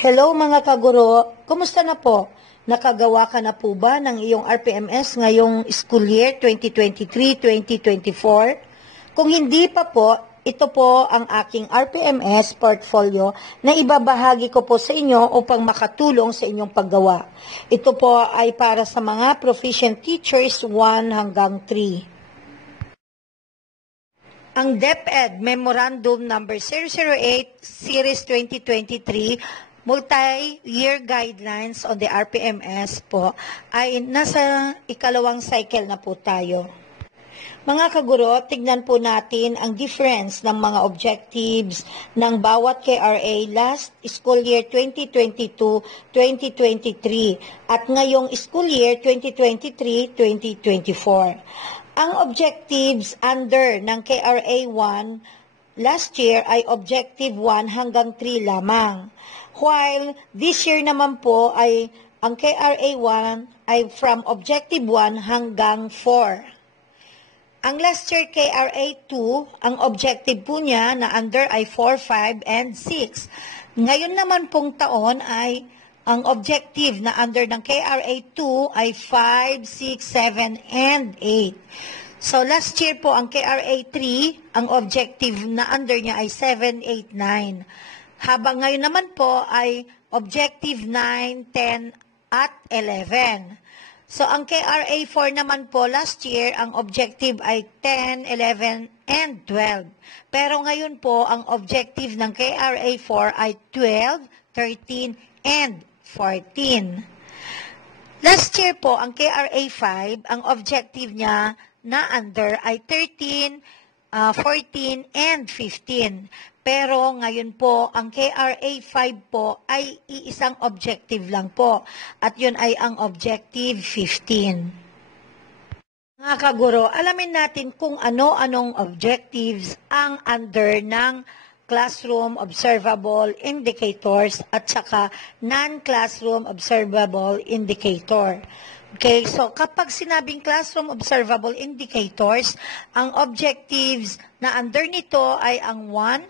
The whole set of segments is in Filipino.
Hello mga kaguro, kumusta na po? Nakagawa ka na po ba ng iyong RPMS ngayong school year 2023-2024? Kung hindi pa po, ito po ang aking RPMS portfolio na ibabahagi ko po sa inyo upang makatulong sa inyong paggawa. Ito po ay para sa mga proficient teachers 1 hanggang 3. Ang DepEd Memorandum Number 008 Series 2023 Multi-Year Guidelines on the RPMS po ay nasa ikalawang cycle na po tayo. Mga kaguro, tignan po natin ang difference ng mga objectives ng bawat KRA last school year 2022-2023 at ngayong school year 2023-2024. Ang objectives under ng KRA 1 last year ay objective 1 hanggang 3 lamang. While this year naman po ay ang KRA 1 ay from objective 1 hanggang 4. Ang last year KRA 2, ang objective po niya na under ay 4, 5, and 6. Ngayon naman pong taon ay ang objective na under ng KRA 2 ay 5, 6, 7, and 8. So last year po ang KRA 3, ang objective na under niya ay 7, 8, 9. Habang ngayon naman po ay objective 9, 10, at 11. So ang KRA 4 naman po last year, ang objective ay 10, 11, and 12. Pero ngayon po, ang objective ng KRA 4 ay 12, 13, and 14. Last year po, ang KRA 5, ang objective niya na under ay 13, 14, and 15. Pero ngayon po, ang KRA 5 po ay iisang objective lang po. At yun ay ang objective 15. Mga kaguro, alamin natin kung ano-anong objectives ang under ng classroom observable indicators at saka non-classroom observable indicator. Okay, so kapag sinabing classroom observable indicators, ang objectives na under nito ay ang 1,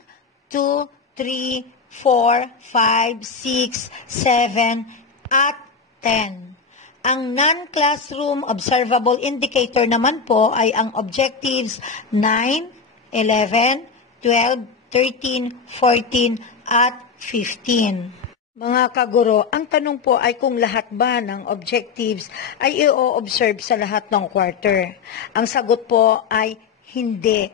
2, 3, 4, 5, 6, 7, at 10. Ang non-classroom observable indicator naman po ay ang objectives 9, 11, 12, 13, 14, at 15. Mga kaguro, ang tanong po ay kung lahat ba ng objectives ay i-observe sa lahat ng quarter. Ang sagot po ay hindi.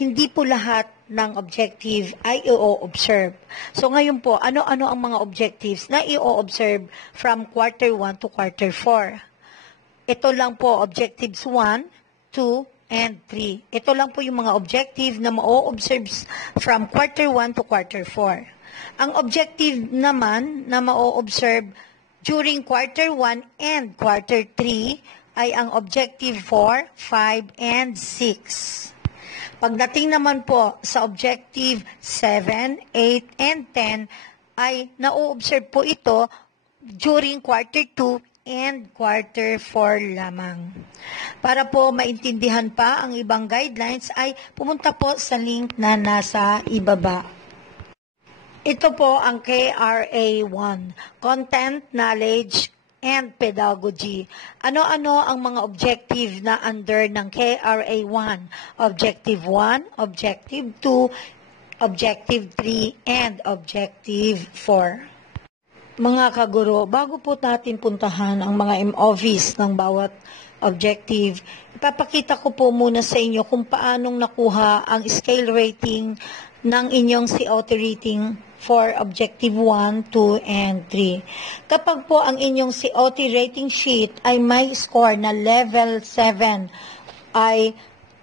Hindi po lahat ng objective ay i-observe. So ngayon po, ano-ano ang mga objectives na i-observe from quarter 1 to quarter 4? Ito lang po, objectives 1, 2, and 3. Ito lang po yung mga objective na ma-observe from quarter 1 to quarter 4. Ang objective naman na ma-observe during quarter 1 and quarter 3 ay ang objective 4, 5, and 6. Pagdating naman po sa objective 7, 8, and 10 ay na-observe po ito during quarter 2 and quarter 4 lamang. Para po maintindihan pa ang ibang guidelines ay pumunta po sa link na nasa ibaba. Ito po ang KRA 1, Content, Knowledge, and Pedagogy. Ano-ano ang mga objective na under ng KRA 1? Objective 1, Objective 2, Objective 3, and Objective 4. Mga kaguro, bago po natin puntahan ang mga MOVs ng bawat objective, ipapakita ko po muna sa inyo kung paanong nakuha ang scale rating ng inyong COT rating for objective 1, 2, and 3. Kapag po ang inyong COT rating sheet ay may score na level 7, ay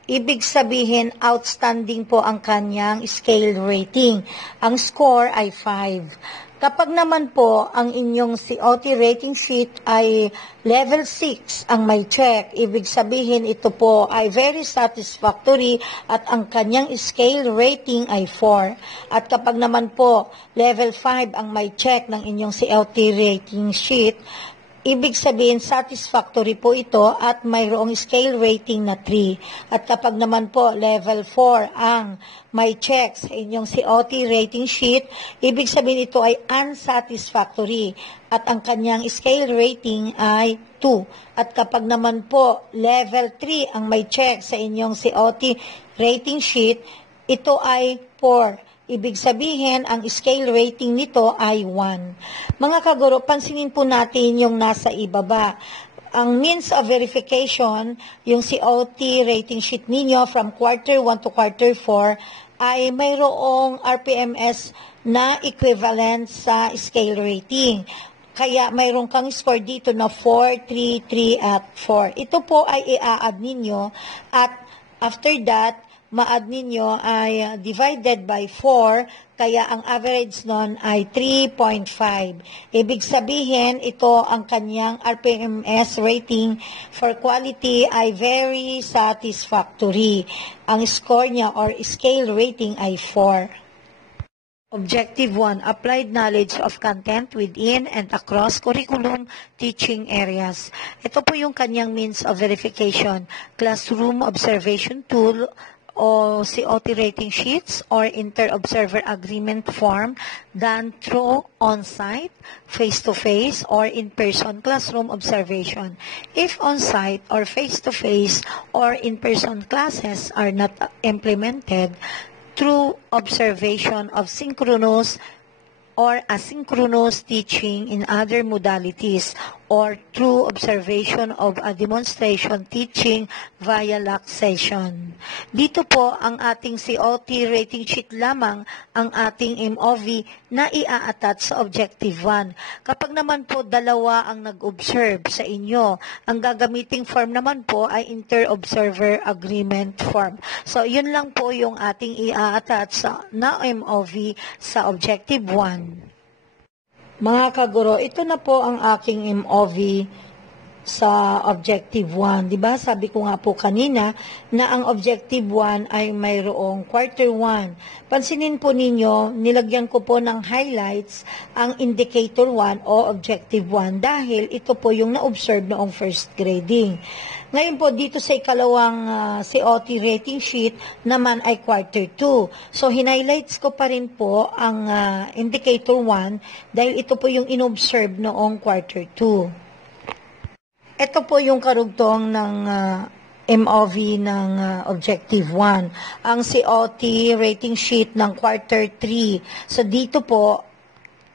ibig sabihin outstanding po ang kanyang scale rating. Ang score ay 5. Kapag naman po ang inyong COT rating sheet ay level 6 ang may check, ibig sabihin ito po ay very satisfactory at ang kanyang scale rating ay 4. At kapag naman po level 5 ang may check ng inyong COT rating sheet, ibig sabihin satisfactory po ito at mayroong scale rating na 3. At kapag naman po level 4 ang may check sa inyong COT rating sheet, ibig sabihin ito ay unsatisfactory at ang kanyang scale rating ay 2. At kapag naman po level 3 ang may check sa inyong COT rating sheet, ito ay 4. Ibig sabihin, ang scale rating nito ay 1. Mga kaguro, pansinin po natin yung nasa ibaba. Ang means of verification, yung COT rating sheet ninyo from quarter 1 to quarter 4, ay mayroong RPMS na equivalent sa scale rating. Kaya mayroon kang score dito na 4, 3, 3, at 4. Ito po ay i-add ninyo at after that, ma-add ninyo ay divided by 4, kaya ang average nun ay 3.5. Ibig sabihin, ito ang kanyang RPMS rating for quality ay very satisfactory. Ang score niya or scale rating ay 4. Objective 1, applied knowledge of content within and across curriculum teaching areas. Ito po yung kanyang means of verification, classroom observation tool, o COT rating sheets or inter-observer agreement form done through on-site, face-to-face, or in-person classroom observation. If on-site or face-to-face or in-person classes are not implemented, through observation of synchronous or asynchronous teaching in other modalities, or through observation of a demonstration teaching via LAC session. Dito po ang ating COT rating sheet lamang ang ating MOV na ia-attach sa Objective 1. Kapag naman po dalawa ang nag-observe sa inyo, ang gagamiting form naman po ay Inter-Observer Agreement Form. So, yun lang po yung ating ia-attach na MOV sa Objective 1. Mga kaguro, ito na po ang aking MOV sa Objective 1. Diba? Sabi ko nga po kanina na ang Objective 1 ay mayroong Quarter 1. Pansinin po ninyo, nilagyan ko po ng highlights ang Indicator 1 o Objective 1 dahil ito po yung na-observe noong first grading. Ngayon po, dito sa ikalawang COT rating sheet naman ay Quarter 2. So, hinighlights ko pa rin po ang Indicator 1 dahil ito po yung inobserve noong Quarter 2. Ito po yung karugtong ng MOV ng Objective 1. Ang COT rating sheet ng Quarter 3. So, dito po,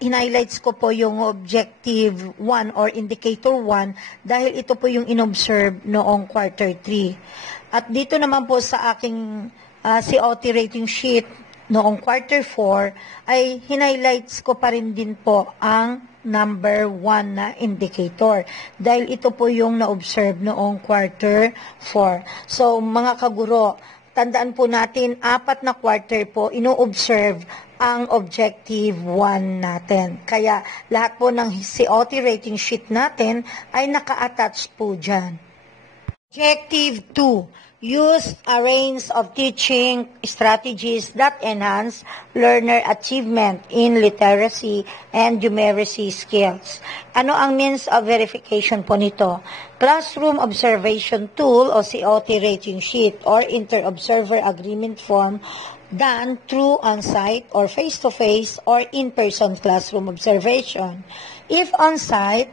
in-highlights ko po yung Objective 1 or Indicator 1 dahil ito po yung inobserve noong Quarter 3. At dito naman po sa aking COT rating sheet noong Quarter 4 ay hinighlights ko pa rin din po ang number 1 na indicator dahil ito po yung na-observe noong Quarter 4. So mga kaguro, tandaan po natin, 4 na quarter po ino-observe ang Objective 1 natin. Kaya lahat po ng COT rating sheet natin ay naka-attach po dyan. Objective 2. Use a range of teaching strategies that enhance learner achievement in literacy and numeracy skills. Ano ang means of verification po nito? Classroom Observation Tool o COT rating sheet or Inter-Observer Agreement Form done through on-site or face-to-face or in-person classroom observation. If on-site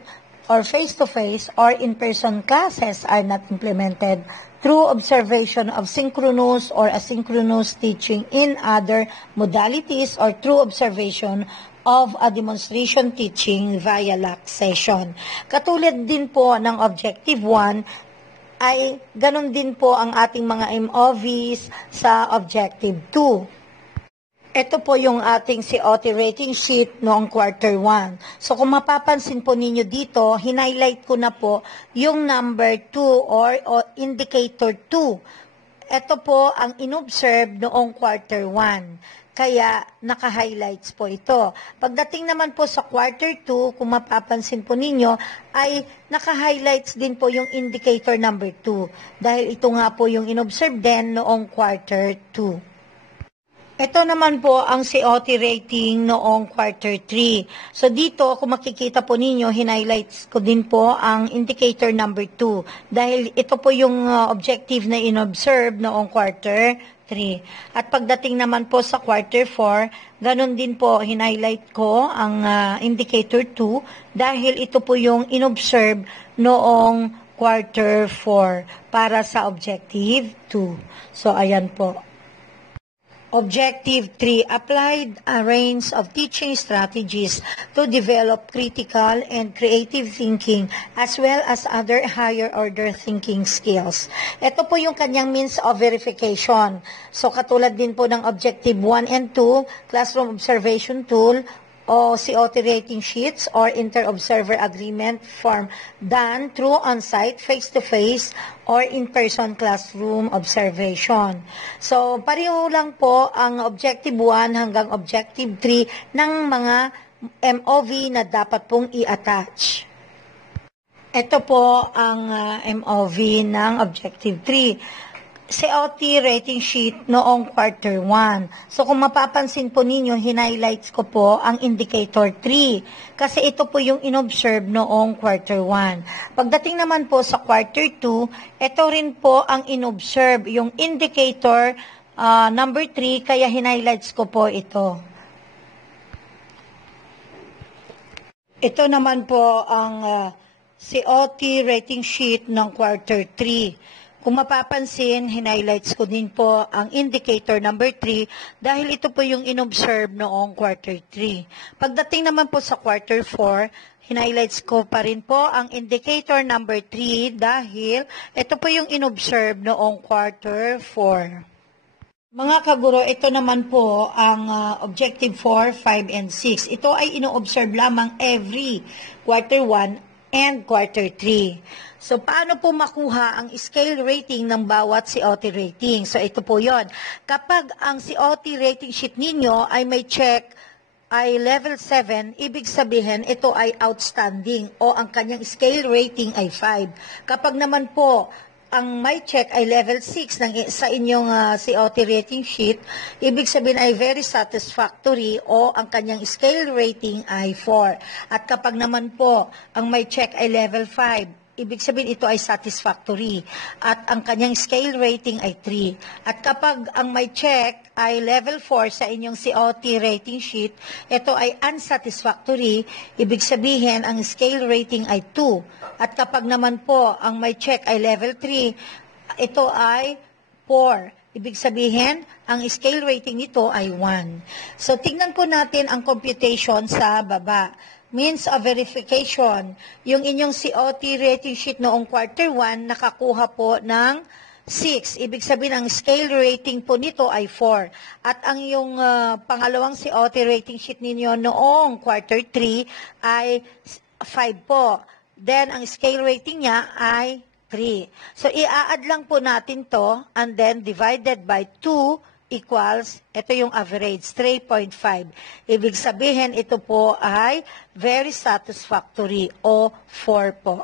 or face-to-face or in-person classes are not implemented, through observation of synchronous or asynchronous teaching in other modalities or through observation of a demonstration teaching via LAC session. Katulad din po ng Objective 1, ay ganun din po ang ating mga MOVs sa Objective 2. Ito po yung ating COT rating sheet noong Quarter 1. So kung mapapansin po ninyo dito, hinighlight ko na po yung number 2 or Indicator 2. Ito po ang inobserve noong Quarter 1. Kaya naka-highlights po ito. Pagdating naman po sa Quarter 2, kung mapapansin po ninyo, ay naka-highlights din po yung Indicator number 2. Dahil ito nga po yung inobserve din noong Quarter 2. Ito naman po ang COT rating noong quarter 3. So dito, kung makikita po ninyo, hinighlights ko din po ang indicator number 2 dahil ito po yung objective na inobserve noong quarter 3. At pagdating naman po sa quarter 4, ganun din po, hinighlight ko ang indicator 2 dahil ito po yung inobserve noong quarter 4 para sa objective 2. So ayan po. Objective 3, applied a range of teaching strategies to develop critical and creative thinking as well as other higher order thinking skills. Ito po yung kanyang means of verification. So katulad din po ng Objective 1 and 2, Classroom Observation Tool, o COT rating sheets or inter-observer agreement form done through on-site, face-to-face, or in-person classroom observation. So, pareho lang po ang Objective 1 hanggang Objective 3 ng mga MOV na dapat pong i-attach. Ito po ang MOV ng Objective 3. COT rating sheet noong quarter 1. So kung mapapansin po ninyo, hinighlights ko po ang indicator 3 kasi ito po yung inobserve noong quarter 1. Pagdating naman po sa quarter 2, ito rin po ang inobserve, yung indicator number 3, kaya hinighlights ko po ito. Ito naman po ang COT rating sheet ng quarter 3. Kung mapapansin, hinighlights ko din po ang indicator number 3 dahil ito po yung inobserve noong quarter 3. Pagdating naman po sa quarter 4, hinighlights ko pa rin po ang indicator number 3 dahil ito po yung inobserve noong quarter 4. Mga kaguro, ito naman po ang Objective 4, 5, and 6. Ito ay ino-observe lamang every quarter 1 and quarter 3. So, paano po makuha ang scale rating ng bawat COT rating? So, ito po yon. Kapag ang COT rating sheet ninyo ay may check ay level 7, ibig sabihin ito ay outstanding o ang kanyang scale rating ay 5. Kapag naman po ang may check ay level 6 sa inyong COT rating sheet, ibig sabihin ay very satisfactory o ang kanyang scale rating ay 4. At kapag naman po ang may check ay level 5, ibig sabihin ito ay satisfactory at ang kanyang scale rating ay 3. At kapag ang may check ay level 4 sa inyong COT rating sheet, ito ay unsatisfactory, ibig sabihin ang scale rating ay 2. At kapag naman po ang may check ay level 3, ito ay 4. Ibig sabihin, ang scale rating nito ay 1. So tingnan po natin ang computation sa baba. Means of verification, yung inyong COT rating sheet noong quarter 1, nakakuha po ng 6. Ibig sabihin, ang scale rating po nito ay 4. At ang yung pangalawang COT rating sheet ninyo noong quarter 3 ay 5 po. Then, ang scale rating niya ay 3. So, i-add lang po natin to and then divided by 2 equals, ito yung average, 3.5. Ibig sabihin, ito po ay very satisfactory o 4 po.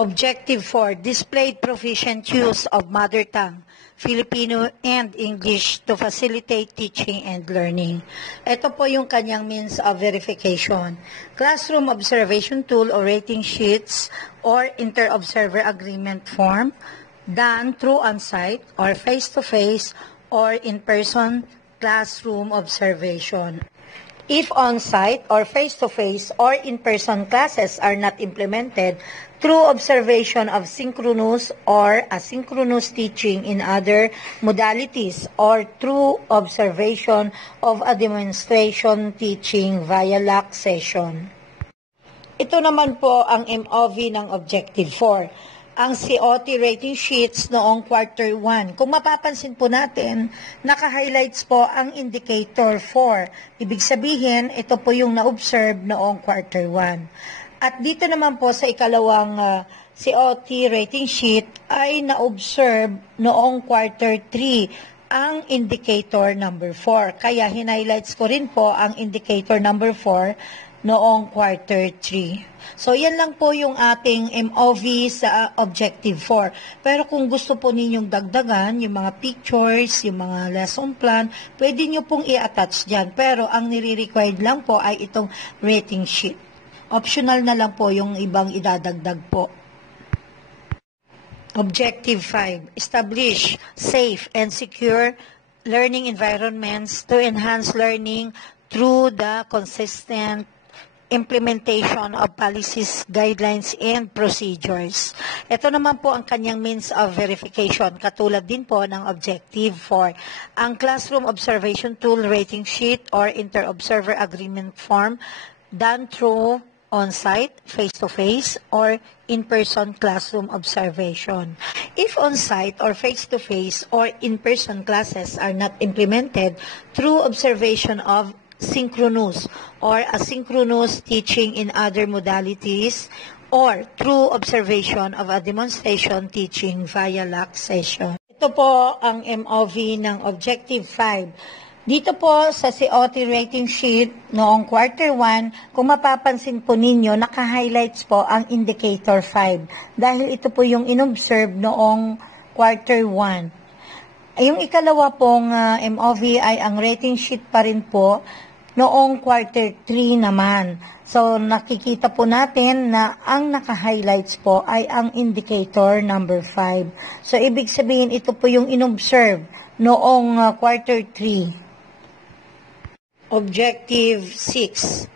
Objective 4, displayed proficient use of mother tongue, Filipino and English to facilitate teaching and learning. Ito po yung kanyang means of verification. Classroom observation tool or rating sheets or inter-observer agreement form, done through on-site or face-to-face or in-person classroom observation. If on-site or face-to-face or in-person classes are not implemented, through observation of synchronous or asynchronous teaching in other modalities or through observation of a demonstration teaching via LAC session. Ito naman po ang MOV ng Objective 4. Ang COT rating sheets noong quarter 1. Kung mapapansin po natin, naka-highlights po ang indicator 4. Ibig sabihin, ito po yung na-observe noong quarter 1. At dito naman po sa ikalawang COT rating sheet ay na-observe noong quarter 3 ang indicator number 4. Kaya hinighlights ko rin po ang indicator number 4 noong quarter 3. So, yan lang po yung ating MOV sa Objective 4. Pero kung gusto po ninyong dagdagan, yung mga pictures, yung mga lesson plan, pwede nyo pong i-attach dyan. Pero ang nire-required lang po ay itong rating sheet. Optional na lang po yung ibang idadagdag po. Objective 5. Establish safe and secure learning environments to enhance learning through the consistent implementation of policies, guidelines, and procedures. Ito naman po ang kanyang means of verification, katulad din po ng Objective 4. Ang Classroom Observation Tool Rating Sheet or Inter-Observer Agreement Form done through on-site, face-to-face, or in-person classroom observation. If on-site or face-to-face or in-person classes are not implemented through observation of synchronous or asynchronous teaching in other modalities or through observation of a demonstration teaching via LAC session. Ito po ang MOV ng Objective 5. Dito po sa COT rating sheet noong quarter 1, kung mapapansin po ninyo, naka-highlights po ang indicator 5 dahil ito po yung inobserve noong quarter 1. Yung ikalawa pong MOV ay ang rating sheet pa rin po noong quarter 3 naman. So nakikita po natin na ang naka-highlights po ay ang indicator number 5. So ibig sabihin ito po yung inobserve noong quarter 3. Objective 6.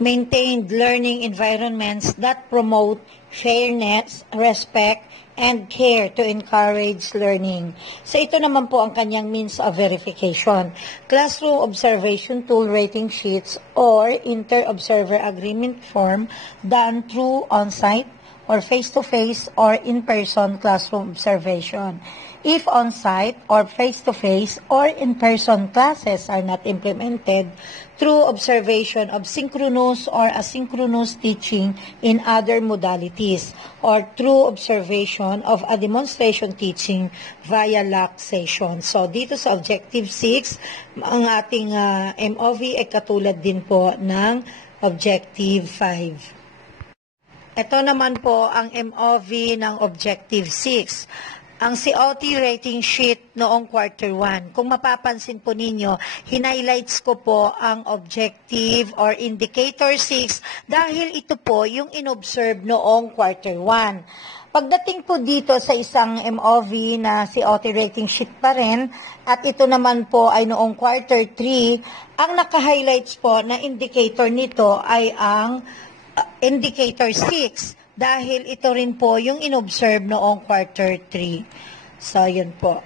Maintained learning environments that promote fairness, respect, and care to encourage learning. So ito naman po ang kanyang means of verification. Classroom observation tool rating sheets or inter-observer agreement form done through on-site or face-to-face or in-person classroom observation. If on-site or face-to-face or in-person classes are not implemented through observation of synchronous or asynchronous teaching in other modalities or through observation of a demonstration teaching via LAC session. So, dito sa Objective 6, ang ating MOV ay katulad din po ng Objective 5. Ito naman po ang MOV ng Objective 6. Ang COT rating sheet noong quarter 1. Kung mapapansin po ninyo, hinighlights ko po ang objective or indicator 6 dahil ito po yung inobserve noong quarter 1. Pagdating po dito sa isang MOV na COT rating sheet pa rin, at ito naman po ay noong quarter 3, ang naka-highlights po na indicator nito ay ang indicator 6. Dahil ito rin po yung inobserve noong quarter 3. So, yun po.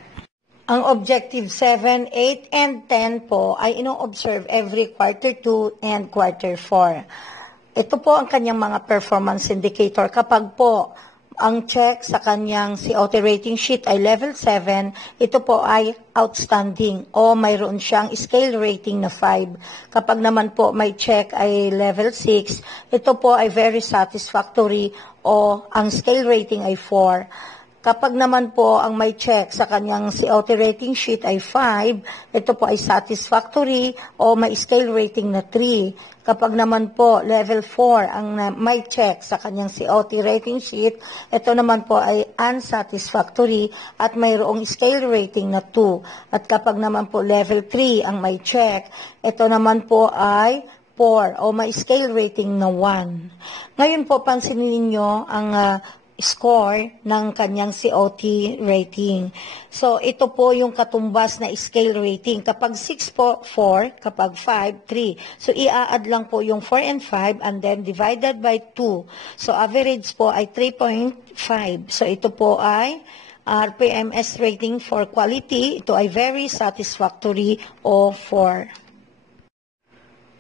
Ang Objective 7, 8, and 10 po ay ino-observe every quarter 2 and quarter 4. Ito po ang kanyang mga performance indicator. Kapag po ang check sa kanyang COT rating sheet ay level 7, ito po ay outstanding o mayroon siyang scale rating na 5. Kapag naman po may check ay level 6, ito po ay very satisfactory o ang scale rating ay 4. Kapag naman po ang may check sa kanyang COT rating sheet ay 5, ito po ay satisfactory o may scale rating na 3. Kapag naman po level 4 ang may check sa kanyang COT rating sheet, ito naman po ay unsatisfactory at mayroong scale rating na 2. At kapag naman po level 3 ang may check, ito naman po ay 4 o may scale rating na 1. Ngayon po pansinin niyo ang score ng kanyang COT rating. So, ito po yung katumbas na scale rating. Kapag 6 po, 4. Kapag 5, 3. So, i-add lang po yung 4 and 5 and then divided by 2. So, average po ay 3.5. So, ito po ay RPMS rating for quality. Ito ay very satisfactory o 4.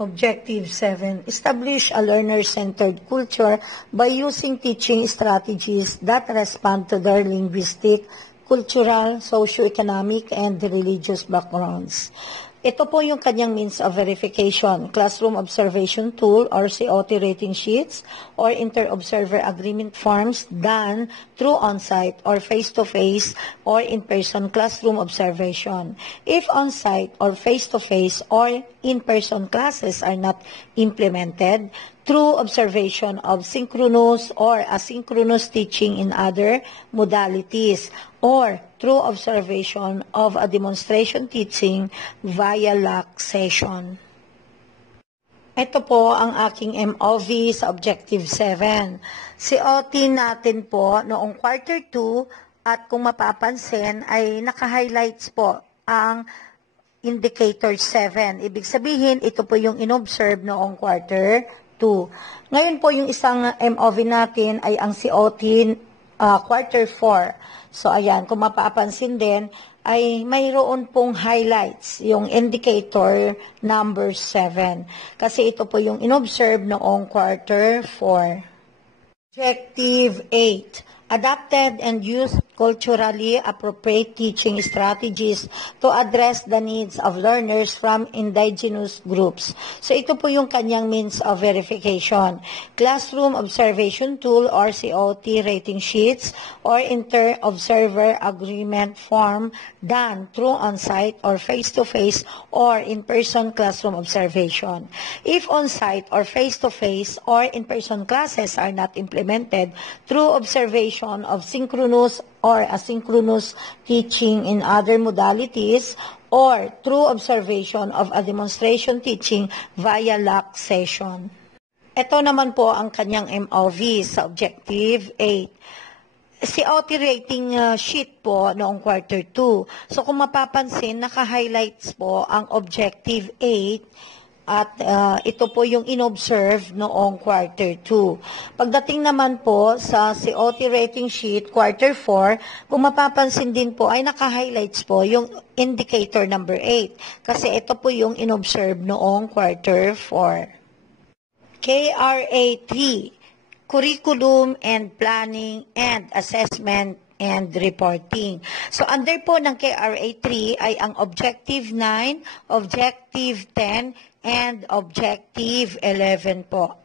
Objective 7. Establish a learner-centered culture by using teaching strategies that respond to their linguistic, cultural, socio-economic, and religious backgrounds. Ito po yung kanyang means of verification, Classroom Observation Tool or COT rating sheets or Inter-Observer Agreement forms done through on-site or face-to-face or in-person classroom observation. If on-site or face-to-face or in-person classes are not implemented, through observation of synchronous or asynchronous teaching in other modalities, or through observation of a demonstration teaching via LAC session. Ito po ang aking MOV sa Objective 7. COT natin po noong Quarter 2 at kung mapapansin ay naka-highlights po ang Indicator 7. Ibig sabihin, ito po yung inobserve noong Quarter 2. Ngayon po yung isang MOV natin ay ang COT Quarter 4. So ayan, kung mapapansin din, ay mayroon pong highlights, yung indicator number 7. Kasi ito po yung inobserve noong Quarter 4. Objective 8. Adapted and used culturally appropriate teaching strategies to address the needs of learners from indigenous groups. So ito po yung kanyang means of verification. Classroom Observation Tool or COT rating sheets or Inter-Observer Agreement form done through on-site or face-to-face or in-person classroom observation. If on-site or face-to-face or in-person classes are not implemented through observation of synchronous or asynchronous teaching in other modalities or through observation of a demonstration teaching via LAC session. Ito naman po ang kanyang MOV sa Objective 8. COT rating sheet po noong Quarter 2. So kung mapapansin, naka-highlights po ang Objective 8 at ito po yung inobserve noong Quarter 2. Pagdating naman po sa COT rating sheet, Quarter 4, kung mapapansin din po ay naka-highlights po yung indicator number 8. Kasi ito po yung inobserve noong Quarter 4. KRA 3, Curriculum and Planning and Assessment and Reporting. So under po ng KRA 3 ay ang Objective 9, Objective 10, and Objective 11 po.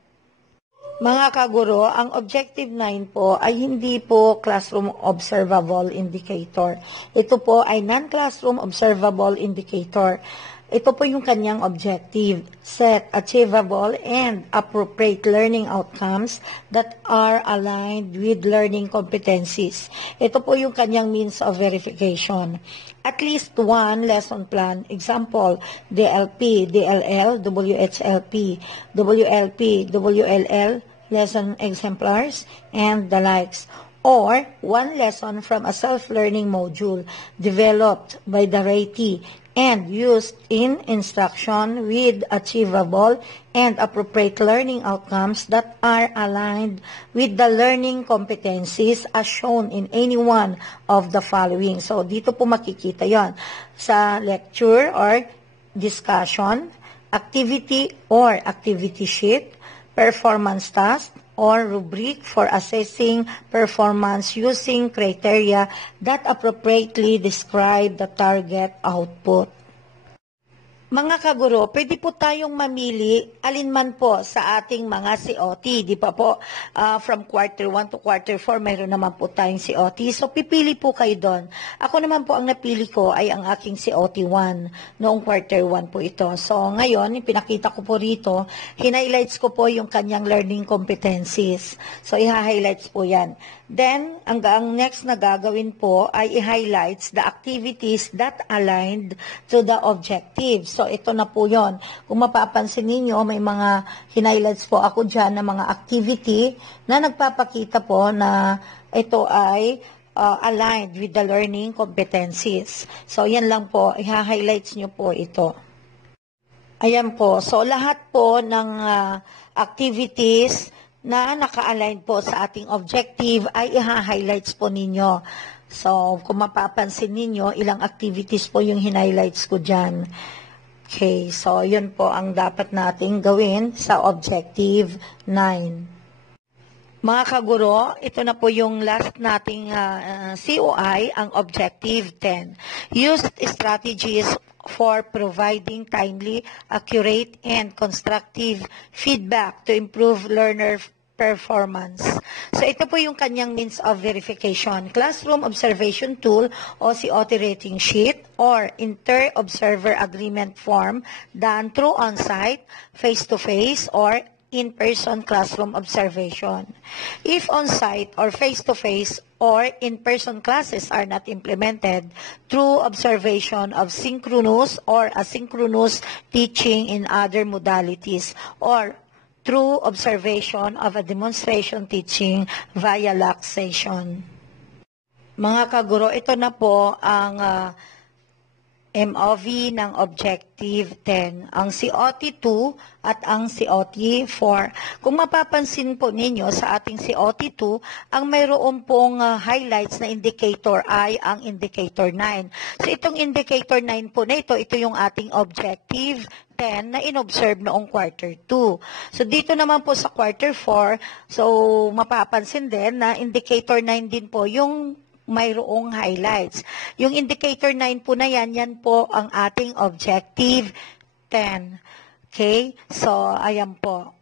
Mga kaguro, ang Objective 9 po ay hindi po classroom observable indicator. Ito po ay non-classroom observable indicator. Ito po yung kanyang objective, set achievable and appropriate learning outcomes that are aligned with learning competencies. Ito po yung kanyang means of verification. At least one lesson plan, example, DLP, DLL, WHLP, WLP, WLL, lesson exemplars, and the likes. Or one lesson from a self-learning module developed by the RATI and used in instruction with achievable and appropriate learning outcomes that are aligned with the learning competencies as shown in any one of the following. So, dito po makikita yon sa lecture or discussion, activity or activity sheet, performance task, or rubric for assessing performance using criteria that appropriately describe the target output. Mga kaguro, pwede po tayong mamili alinman po sa ating mga COT. Di pa po, from Quarter 1 to Quarter 4, mayroon naman po tayong COT. So, pipili po kayo doon. Ako naman po, ang napili ko ay ang aking COT 1. Noong Quarter 1 po ito. So, ngayon, pinakita ko po rito, hinighlights ko po yung kanyang learning competencies. So, i-highlights po yan. Then, ang next na gagawin po ay i-highlights the activities that aligned to the objectives. So, ito na po yon. Kung mapapansin ninyo, may mga hinighlights po ako dyan na mga activity na nagpapakita po na ito ay aligned with the learning competencies. So, yan lang po. I-highlights nyo po ito. Ayan po. So, lahat po ng activities na naka-align po sa ating objective ay i-highlights po ninyo. So, kung mapapansin ninyo, ilang activities po yung hinighlights ko dyan. Okay, so yun po ang dapat nating gawin sa Objective 9. Mga kaguro, ito na po yung last nating COI, ang Objective 10. Used strategies for providing timely, accurate, and constructive feedback to improve learner performance. So ito po yung kanyang means of verification. Classroom Observation Tool o COT Rating Sheet or Inter-Observer Agreement Form done through on-site, face-to-face, or in-person classroom observation. If on-site or face-to-face or in-person classes are not implemented through observation of synchronous or asynchronous teaching in other modalities or through observation of a demonstration teaching via LAC session. Mga kaguro, ito na po ang MOV ng Objective 10, ang COT2 at ang COT4. Kung mapapansin po ninyo sa ating COT2, ang mayroon pong highlights na indicator ay ang indicator 9. So itong indicator 9 po na ito yung ating Objective 10 na inobserve noong quarter 2. So dito naman po sa quarter 4, so mapapansin din na indicator 9 din po yung mayroong highlights. Yung indicator 9 po na yan po ang ating Objective 10. Okay? So, ayan po.